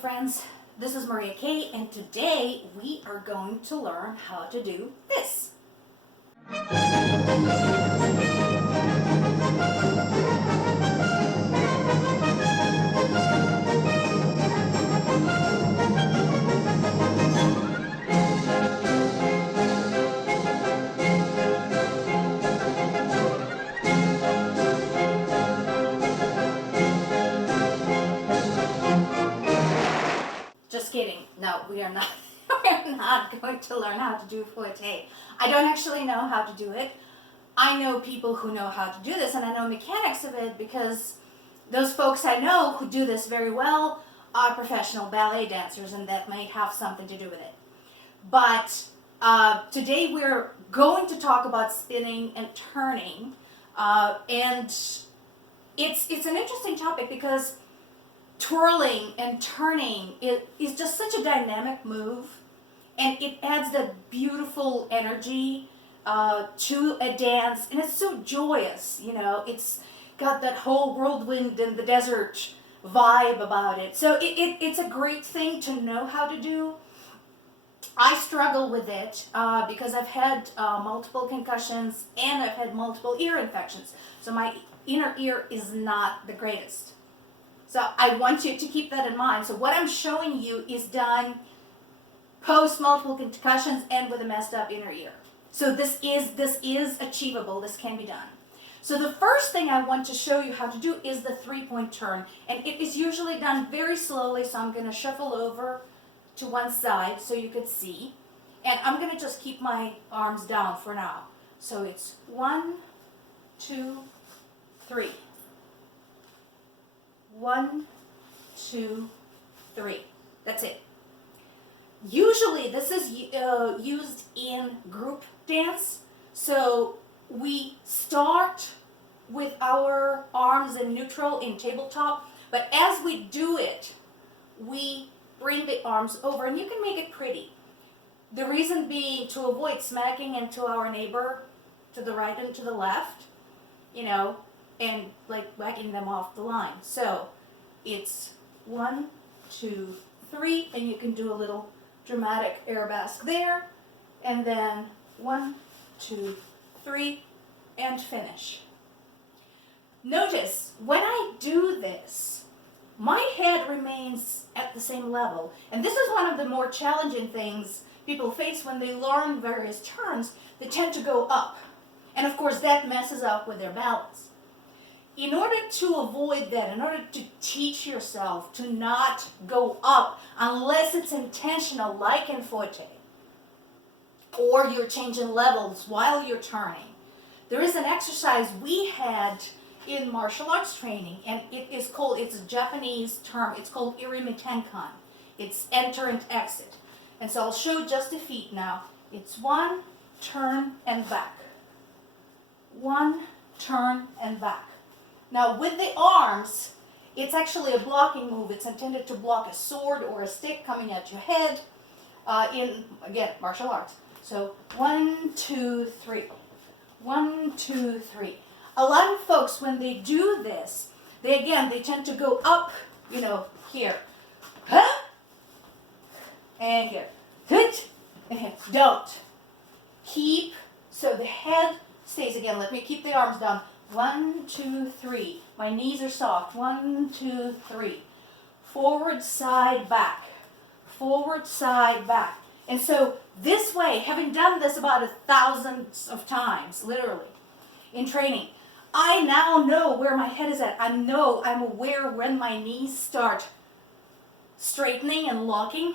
friends, this is Maria Kay, and today we are going to learn how to do this. Just kidding. No, we are not. We're not going to learn how to do fouette. I don't actually know how to do it. I know people who know how to do this, and I know mechanics of it because those folks I know who do this very well are professional ballet dancers, and that might have something to do with it. But today we're going to talk about spinning and turning, and it's an interesting topic because twirling and turning is just such a dynamic move, and it adds that beautiful energy to a dance, and it's so joyous. It's got that whole whirlwind in the desert vibe about it. So it's a great thing to know how to do. I struggle with it because I've had multiple concussions and I've had multiple ear infections, so my inner ear is not the greatest. So I want you to keep that in mind. So what I'm showing you is done post multiple concussions and with a messed up inner ear. So this is achievable. This can be done. So the first thing I want to show you how to do is the 3-point turn. And it is usually done very slowly, so I'm going to shuffle over to one side so you could see. And I'm going to just keep my arms down for now. So it's 1, 2, 3. 1, 2, 3. That's it. Usually this is used in group dance. So we start with our arms in neutral in tabletop, but as we do it, we bring the arms over, and you can make it pretty. The reason being to avoid smacking into our neighbor to the right and to the left, and like whacking them off the line. So it's 1, 2, 3, and you can do a little dramatic arabesque there, and then 1, 2, 3, and finish. Notice when I do this, my head remains at the same level, and this is one of the more challenging things people face when they learn various turns. They tend to go up, and of course that messes up with their balance. In order to avoid that, in order to teach yourself to not go up unless it's intentional, like in fouette, or you're changing levels while you're turning, there is an exercise we had in martial arts training, and it's a Japanese term, it's called irimi tenkan. It's enter and exit. And so I'll show just the feet now. It's 1, turn, and back. 1, turn, and back. Now with the arms, it's actually a blocking move. It's intended to block a sword or a stick coming at your head in, again, martial arts. So 1, 2, 3. 1, 2, 3. A lot of folks, when they do this, they tend to go up, here. Huh? And here. Hit. And here. Don't. Keep, so the head stays again. Let me keep the arms down. 1, 2, 3. My knees are soft. 1, 2, 3. Forward, side, back. Forward, side, back. And so this way, having done this about 1,000 of times, literally, in training, I now know where my head is at. I'm aware when my knees start straightening and locking.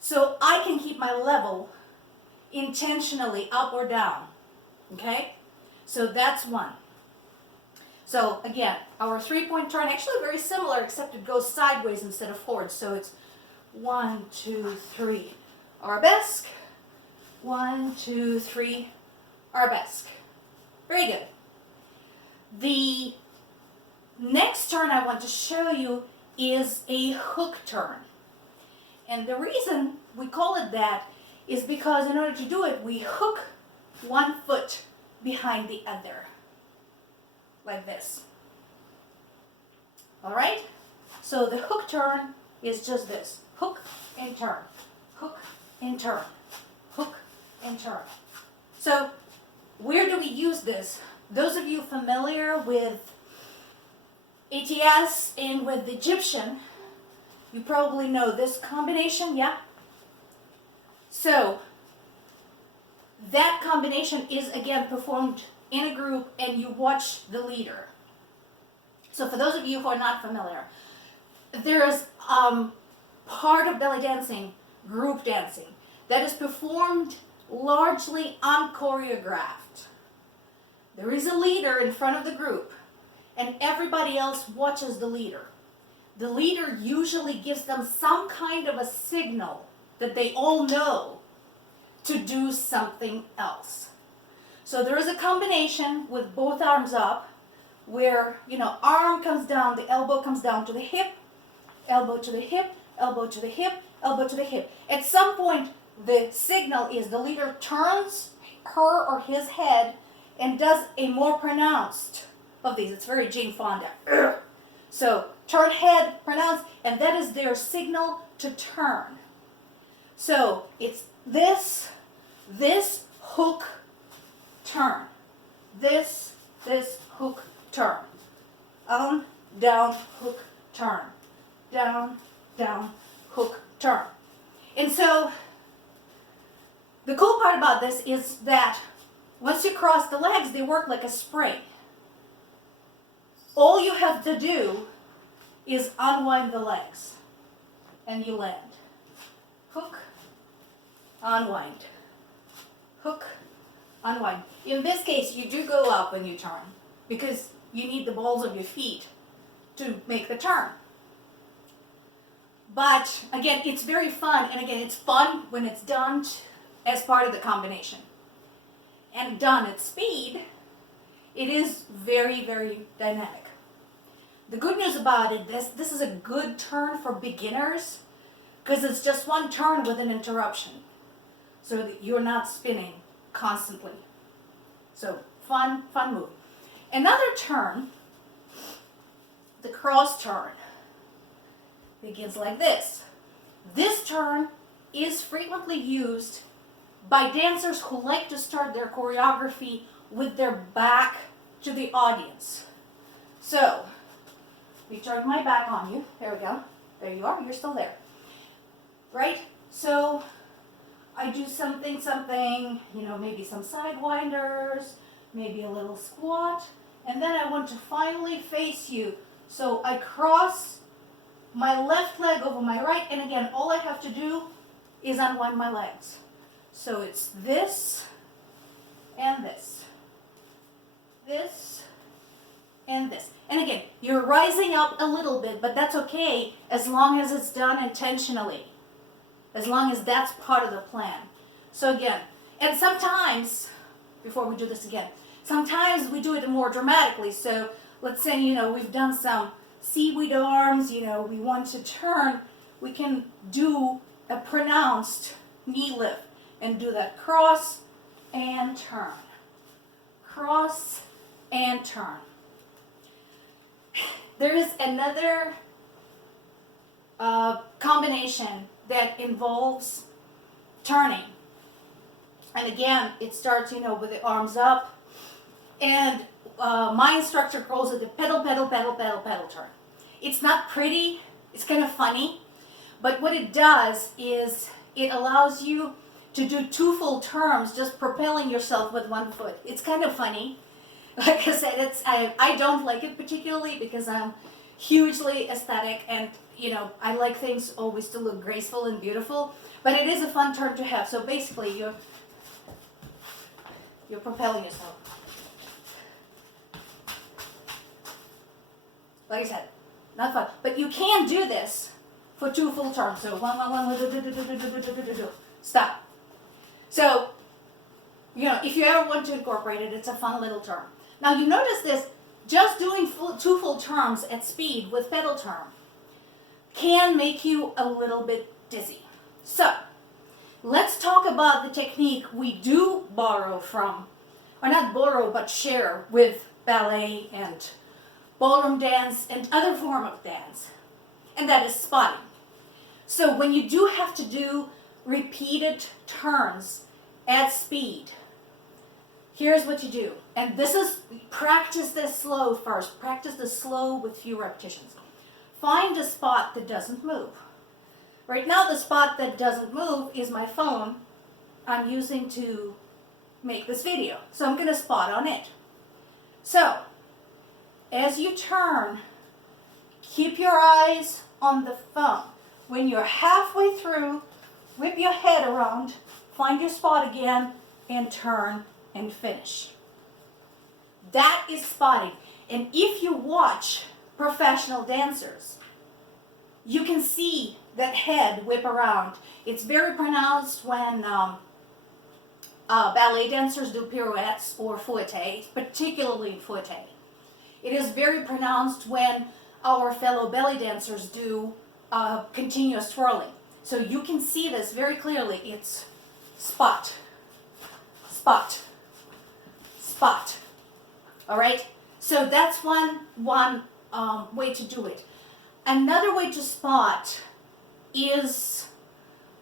So I can keep my level intentionally up or down. Okay? So that's 1. So again, our 3-point turn, actually very similar, except it goes sideways instead of forward. So it's 1, 2, 3, arabesque. 1, 2, 3, arabesque. Very good. The next turn I want to show you is a hook turn. And the reason we call it that is because in order to do it, we hook one foot behind the other, like this. All right? So the hook turn is just this. Hook and turn, hook and turn, hook and turn. So where do we use this? Those of you familiar with ATS and with Egyptian, you probably know this combination, yeah? So that combination is again performed in a group and you watch the leader. So for those of you who are not familiar, there's part of belly dancing, group dancing, that is performed largely unchoreographed. There is a leader in front of the group and everybody else watches the leader. The leader usually gives them some kind of a signal that they all know to do something else. So there is a combination with both arms up where, arm comes down, the elbow comes down to the hip, elbow to the hip, elbow to the hip, elbow to the hip. At some point, the signal is the leader turns her or his head and does a more pronounced of these. It's very Jane Fonda. So turn head, pronounced, and that is their signal to turn. So it's this, hook, turn. This, hook, turn. On, down, hook, turn. Down, hook, turn. And so the cool part about this is that once you cross the legs, they work like a spring. All you have to do is unwind the legs and you land. Hook, unwind. Hook, unwind. In this case, you do go up when you turn because you need the balls of your feet to make the turn. But again, it's very fun, and again, it's fun when it's done as part of the combination. And done at speed, it is very, very dynamic. The good news about it, this is a good turn for beginners because it's just one turn with an interruption. So that you're not spinning constantly. So fun move. Another turn, the cross turn, begins like this. This turn is frequently used by dancers who like to start their choreography with their back to the audience. So, we turn my back on you. There we go. There you are. You're still there. Right? So, I do something, maybe some sidewinders, maybe a little squat, and then I want to finally face you. So I cross my left leg over my right, and again, all I have to do is unwind my legs. So it's this and this. This and this. And again, you're rising up a little bit, but that's okay as long as it's done intentionally. As long as that's part of the plan. So again, and sometimes, before we do this again, sometimes we do it more dramatically. So let's say, we've done some seaweed arms, we want to turn, we can do a pronounced knee lift and do that cross and turn. Cross and turn. There is another combination that involves turning. And again, it starts, with the arms up. And my instructor calls it the pedal, pedal, pedal, pedal, pedal turn. It's not pretty, it's kind of funny, but what it does is it allows you to do two full turns just propelling yourself with one foot. It's kind of funny. Like I said, I don't like it particularly because I'm hugely aesthetic and I like things always to look graceful and beautiful, but it is a fun turn to have. So basically you're propelling yourself. Like I said, not fun. But you can do this for two full turns. So one, stop. So, if you ever want to incorporate it, it's a fun little turn. Now you notice this, just doing two full turns at speed with pedal turn can make you a little bit dizzy. So, let's talk about the technique we do borrow from, or not borrow, but share with ballet and ballroom dance and other form of dance, and that is spotting. So when you do have to do repeated turns at speed, here's what you do. And this is, practice this slow first. Practice this slow with few repetitions. Find a spot that doesn't move. Right now the spot that doesn't move is my phone I'm using to make this video. So I'm going to spot on it. So as you turn, keep your eyes on the phone. When you're halfway through, whip your head around, find your spot again, and turn and finish. That is spotting. And if you watch professional dancers, you can see that head whip around. It's very pronounced when ballet dancers do pirouettes or fouettes, particularly fouette. It is very pronounced when our fellow belly dancers do continuous twirling. So you can see this very clearly. It's spot, spot, spot. All right? So that's one way to do it. Another way to spot is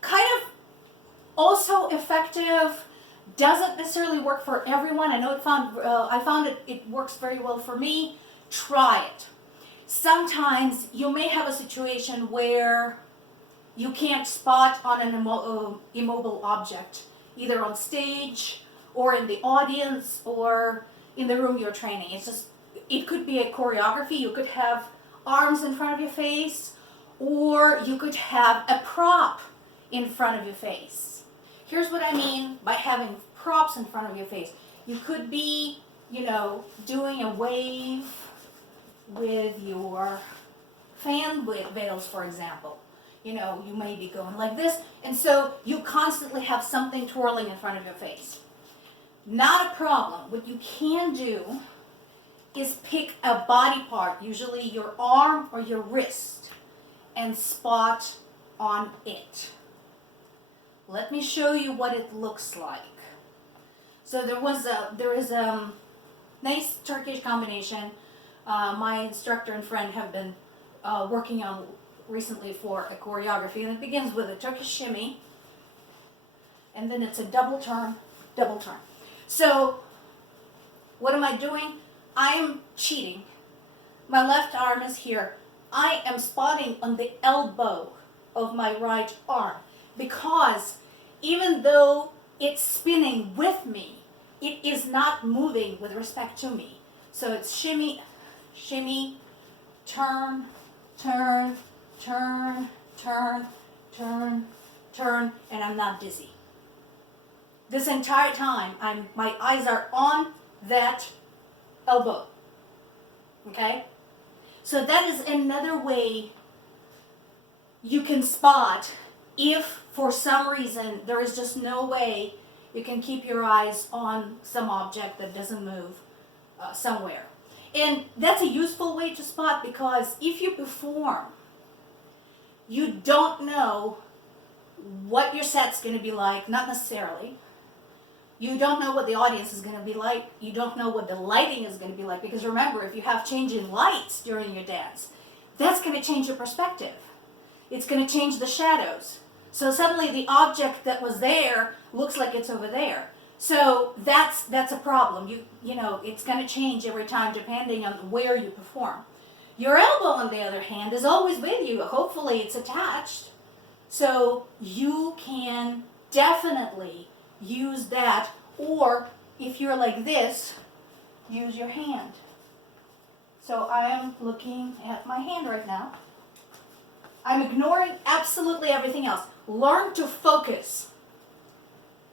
kind of also effective, doesn't necessarily work for everyone. I know I found it works very well for me. Try it. Sometimes you may have a situation where you can't spot on an immobile object, either on stage or in the audience or in the room you're training. It could be a choreography. You could have arms in front of your face, or you could have a prop in front of your face. Here's what I mean by having props in front of your face. You could be, doing a wave with your fan veils, for example. You may be going like this, and so you constantly have something twirling in front of your face. Not a problem. What you can do is pick a body part, usually your arm or your wrist, and spot on it. Let me show you what it looks like. So there is a nice Turkish combination my instructor and friend have been working on recently for a choreography, and it begins with a Turkish shimmy, and then it's a double turn, double turn. So what am I doing? I am cheating. My left arm is here. I am spotting on the elbow of my right arm, because even though it's spinning with me, it is not moving with respect to me. So it's shimmy, shimmy, turn, turn, turn, turn, turn, turn, and I'm not dizzy. This entire time, my eyes are on that elbow. Okay? So that is another way you can spot if for some reason there is just no way you can keep your eyes on some object that doesn't move somewhere. And that's a useful way to spot, because if you perform, you don't know what your set's going to be like, not necessarily. You don't know what the audience is going to be like. You don't know what the lighting is going to be like, because remember, if you have changing lights during your dance, that's going to change your perspective. It's going to change the shadows. So suddenly the object that was there looks like it's over there. So that's a problem. It's going to change every time depending on where you perform. Your elbow, on the other hand, is always with you. Hopefully it's attached. So you can definitely use that, or if you're like this, use your hand. So I am looking at my hand right now. I'm ignoring absolutely everything else. Learn to focus.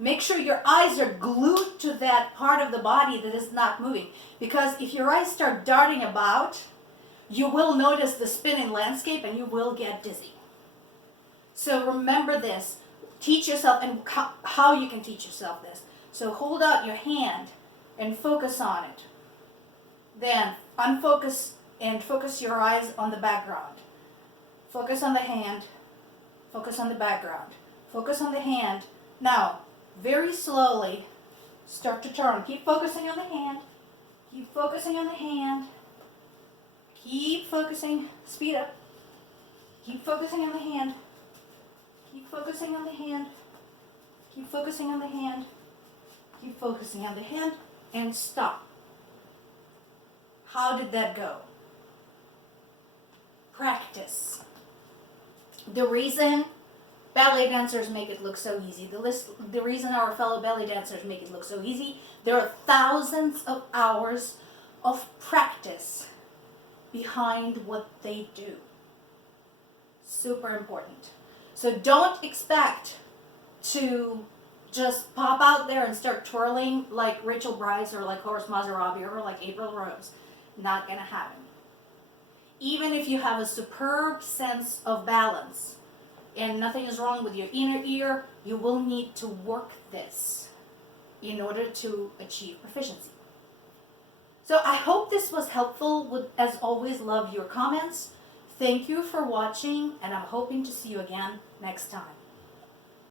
Make sure your eyes are glued to that part of the body that is not moving, because if your eyes start darting about, you will notice the spinning landscape and you will get dizzy. So remember this. Teach yourself, and how you can teach yourself this. So hold out your hand and focus on it. Then unfocus and focus your eyes on the background. Focus on the hand. Focus on the background. Focus on the hand. Now, very slowly, start to turn. Keep focusing on the hand. Keep focusing on the hand. Keep focusing. Speed up. Keep focusing on the hand. Keep focusing on the hand. Keep focusing on the hand. Keep focusing on the hand. And stop. How did that go? Practice. The reason ballet dancers make it look so easy, the reason our fellow ballet dancers make it look so easy, there are thousands of hours of practice behind what they do. Super important. So don't expect to just pop out there and start twirling like Rachel Brice or like Horace Maserabi or like April Rose. Not gonna happen. Even if you have a superb sense of balance and nothing is wrong with your inner ear, you will need to work this in order to achieve proficiency. So I hope this was helpful. Would, as always, love your comments. Thank you for watching, and I'm hoping to see you again next time.